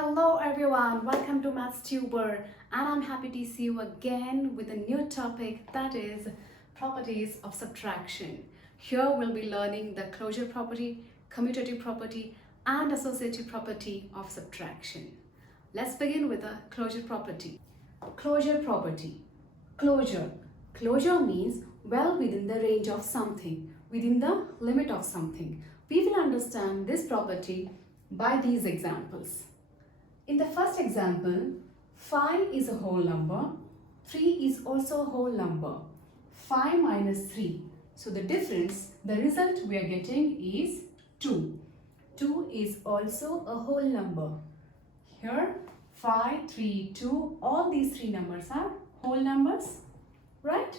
Hello everyone, welcome to Maths Tuber, and I'm happy to see you again with a new topic, that is properties of subtraction. Here we'll be learning the closure property, commutative property and associative property of subtraction. Let's begin with the closure property. Closure property. Closure. Closure means well within the range of something, within the limit of something. We will understand this property by these examples. In the first example, 5 is a whole number, 3 is also a whole number, 5 minus 3. So the difference, the result we are getting is 2. 2 is also a whole number. Here, 5, 3, 2, all these three numbers are whole numbers, right?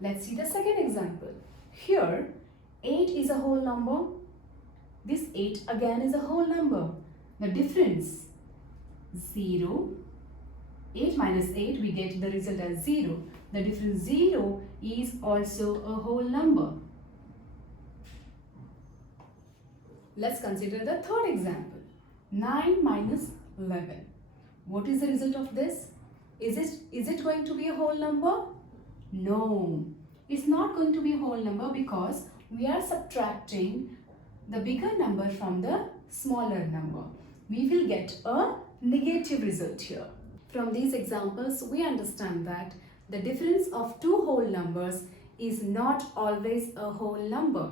Let's see the second example. Here, 8 is a whole number. This 8 again is a whole number. The difference 0. 8 minus 8, we get the result as 0. The difference 0 is also a whole number. Let's consider the third example. 9 minus 11. What is the result of this? Is it going to be a whole number? No. It's not going to be a whole number because we are subtracting the bigger number from the smaller number. We will get a negative result here. From these examples, we understand that the difference of two whole numbers is not always a whole number.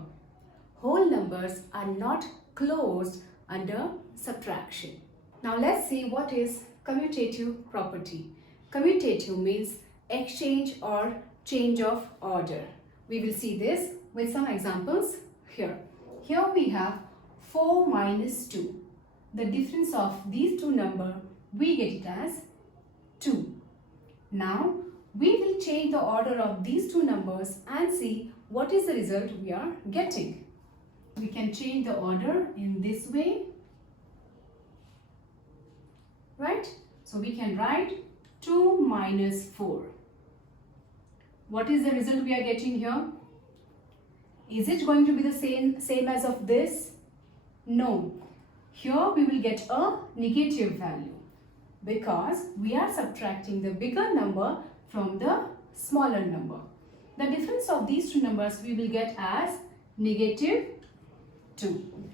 Whole numbers are not closed under subtraction. Now let's see what is commutative property. Commutative means exchange or change of order. We will see this with some examples here. Here we have 4 minus 2. The difference of these two numbers, we get it as 2. Now, we will change the order of these two numbers and see what is the result we are getting. We can change the order in this way, right? So, we can write 2 minus 4. What is the result we are getting here? Is it going to be the same as of this? No. Here we will get a negative value because we are subtracting the bigger number from the smaller number. The difference of these two numbers we will get as negative 2.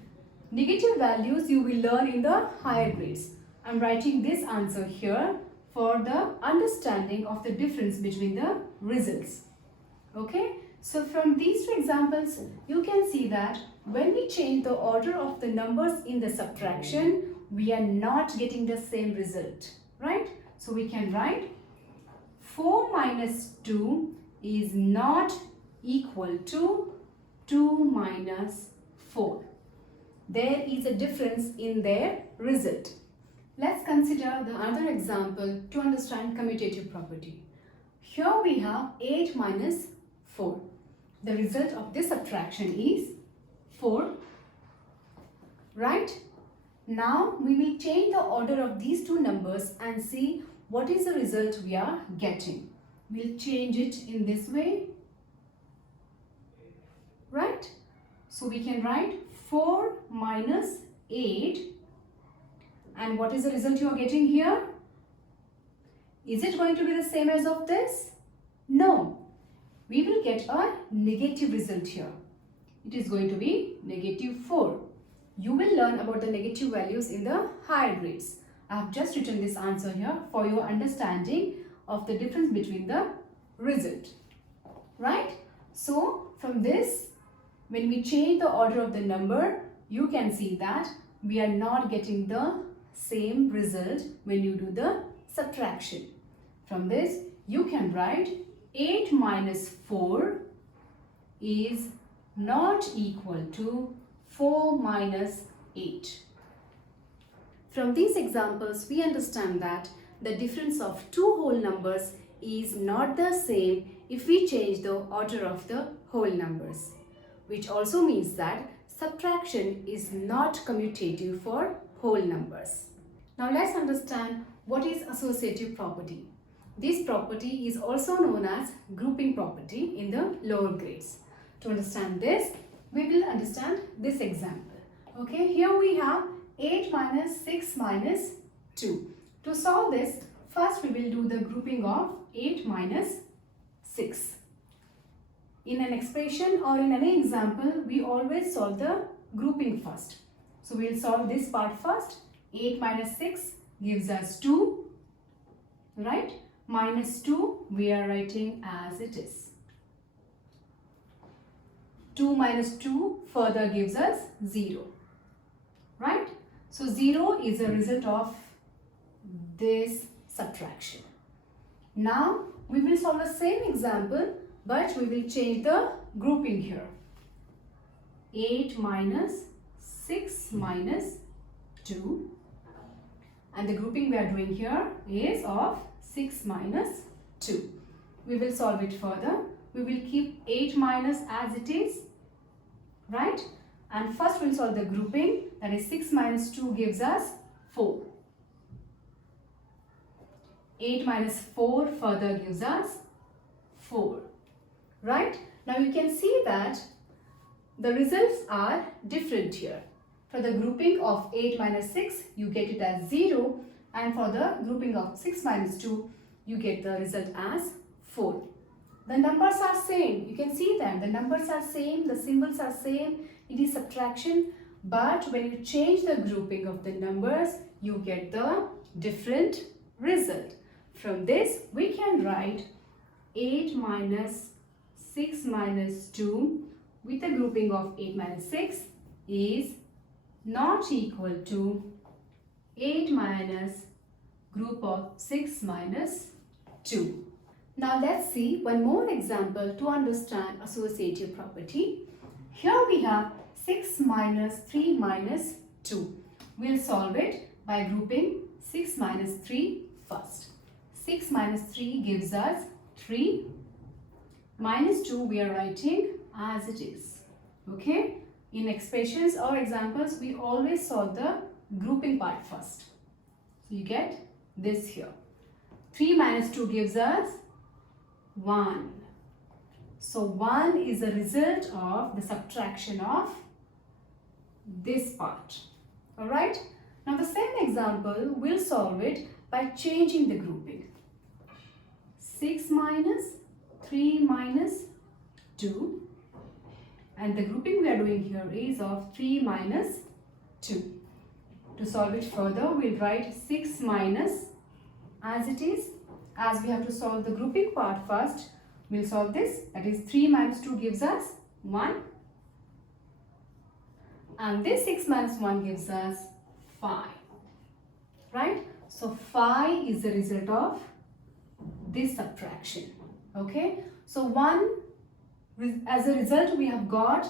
Negative values you will learn in the higher grades. I am writing this answer here for the understanding of the difference between the results. Okay? So from these two examples, you can see that when we change the order of the numbers in the subtraction, we are not getting the same result, right? So we can write 4 minus 2 is not equal to 2 minus 4. There is a difference in their result. Let's consider the other example to understand commutative property. Here we have 8 minus 4. The result of this subtraction is 4, right? Now we will change the order of these two numbers and see what is the result we are getting. We'll change it in this way, right? So we can write 4 minus 8, and what is the result you are getting here? Is it going to be the same as of this? No. We will get a negative result here. It is going to be negative 4. You will learn about the negative values in the higher grades. I have just written this answer here for your understanding of the difference between the result. Right? So, from this, when we change the order of the number, you can see that we are not getting the same result when you do the subtraction. From this, you can write 8 minus 4 is not equal to 4 minus 8. From these examples, we understand that the difference of two whole numbers is not the same if we change the order of the whole numbers, which also means that subtraction is not commutative for whole numbers. Now let's understand what is associative property. This property is also known as grouping property in the lower grades. To understand this, we will understand this example. Okay, here we have 8 minus 6 minus 2. To solve this, first we will do the grouping of 8 minus 6. In an expression or in any example, we always solve the grouping first. So we will solve this part first. 8 minus 6 gives us 2, right? Minus 2 we are writing as it is. 2 minus 2 further gives us 0, right? So 0 is a result of this subtraction. Now we will solve the same example, but we will change the grouping here. 8 minus 6 minus 2, and the grouping we are doing here is of 6 minus 2. We will solve it further. We will keep 8 minus as it is, right? And first we will solve the grouping, that is 6 minus 2 gives us 4. 8 minus 4 further gives us 4, right? Now you can see that the results are different here. For the grouping of 8 minus 6, you get it as 0, and for the grouping of 6 minus 2, you get the result as 4. The numbers are same. You can see that the numbers are same, the symbols are same. It is subtraction, but when you change the grouping of the numbers, you get the different result. From this, we can write 8 minus 6 minus 2 with a grouping of 8 minus 6 is not equal to 8 minus group of 6 minus 2. Now let's see one more example to understand associative property. Here we have 6 minus 3 minus 2. We'll solve it by grouping 6 minus 3 first. 6 minus 3 gives us 3. Minus 2 we are writing as it is. Okay? In expressions or examples, we always solve the grouping part first. So you get this here. 3 minus 2 gives us 1. So 1 is a result of the subtraction of this part. Alright? Now the same example, we'll solve it by changing the grouping. 6 minus 3 minus 2. And the grouping we are doing here is of 3 minus 2. To solve it further, we'll write 6 minus as it is. As we have to solve the grouping part first, we'll solve this. That is 3 minus 2 gives us 1. And this 6 minus 1 gives us 5. Right? So 5 is the result of this subtraction. Okay? So 1, as a result, we have got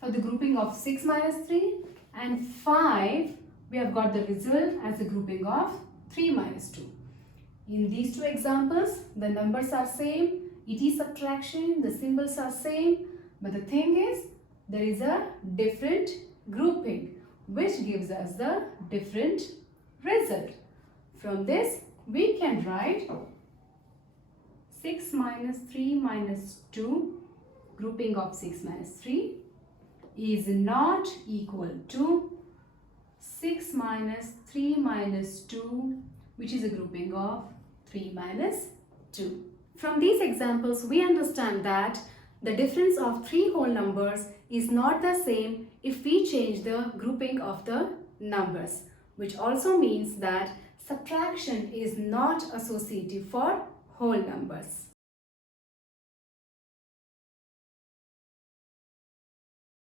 for the grouping of 6 minus 3, and 5 we have got the result as a grouping of 3 minus 2. In these two examples, the numbers are same, it is subtraction, the symbols are same, but the thing is there is a different grouping which gives us the different result. From this we can write 6 minus 3 minus 2, grouping of 6 minus 3 is not equal to 6 minus 3 minus 2, which is a grouping of 3 minus 2. From these examples, we understand that the difference of three whole numbers is not the same if we change the grouping of the numbers, which also means that subtraction is not associative for whole numbers.